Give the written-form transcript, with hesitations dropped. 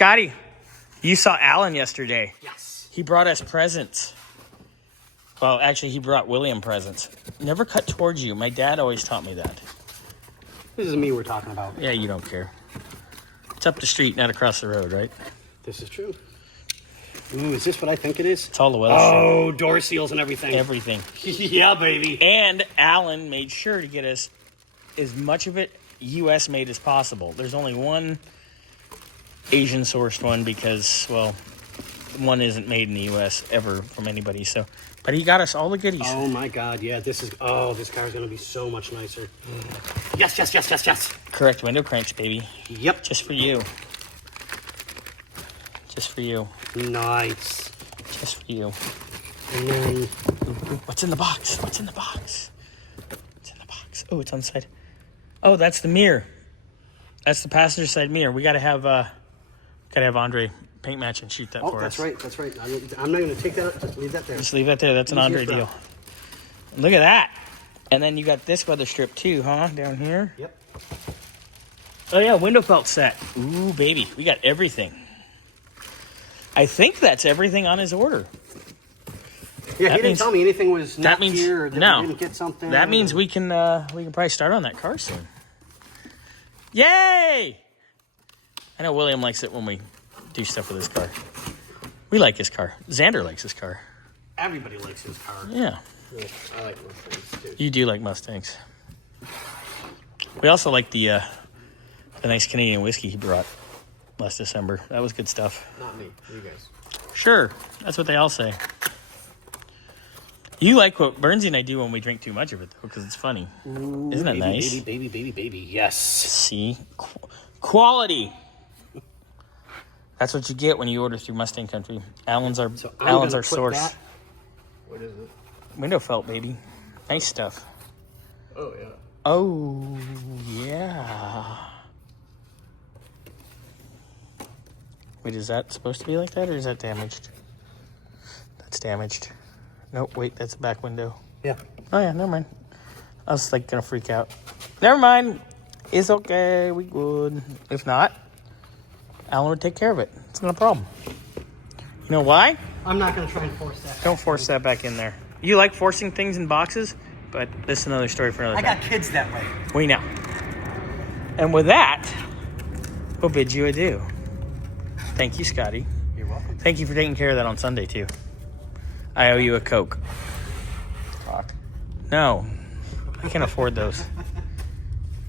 Scotty, you saw Alan yesterday. Yes. He brought us presents. Well, actually, he brought William presents. Never cut towards you. My dad always taught me that. This is me we're talking about. Yeah, you don't care. It's up the street, not across the road, right? This is true. Ooh, is this what I think it is? It's all the Weatherstrip. Oh, door seals and everything. Everything. Yeah, baby. And Alan made sure to get us as much of it U.S. made as possible. There's only one Asian sourced one because, well, one isn't made in the U.S. ever from anybody. So, but he got us all the goodies. Oh my God, yeah. This car's gonna be so much nicer. Yes, yes, yes, yes, yes. Correct window cranks, baby. Yep. Just for you. Just for you. Nice. Just for you. And then What's in the box? What's in the box? What's in the box? Oh, it's on the side. Oh, that's the mirror. That's the passenger side mirror. We gotta have Andre paint match and shoot that for us. that's right. That's right. I'm not gonna take that up. Just leave that there. Just leave that there. That's an Andre deal. Look at that. And then you got this Weatherstrip too, huh? Down here. Yep. Oh yeah, window felt set. Ooh, baby, we got everything. I think that's everything on his order. Yeah, he didn't tell me anything was not here or that no. we didn't get something. That means we can probably start on that car soon. Yay! I know William likes it when we do stuff with his car. We like his car. Xander likes his car. Everybody likes his car. Yeah. Yeah, I like Mustangs too. You do like Mustangs. We also like the nice Canadian whiskey he brought last December. That was good stuff. Not me, you guys. Sure, that's what they all say. You like what Bernsey and I do when we drink too much of it, though, because it's funny. Ooh, isn't that nice? Baby, yes. See? Quality. That's what you get when you order through Mustang Country. Alan's our source. What is it? Window felt, baby. Nice stuff. Oh, yeah. Oh, yeah. Wait, is that supposed to be like that, or is that damaged? That's damaged. Nope, wait, that's a back window. Yeah. Oh, yeah, never mind. I was, gonna freak out. Never mind. It's okay. We good. If not, Alan would take care of it. It's not a problem. You know why? I'm not going to try and force that. Don't force that back in there. You like forcing things in boxes, but this is another story for another time. I got kids that way. We know. And with that, we'll bid you adieu. Thank you, Scotty. You're welcome. Thank you for taking care of that on Sunday, too. I owe you a Coke. Talk. No, I can't afford those.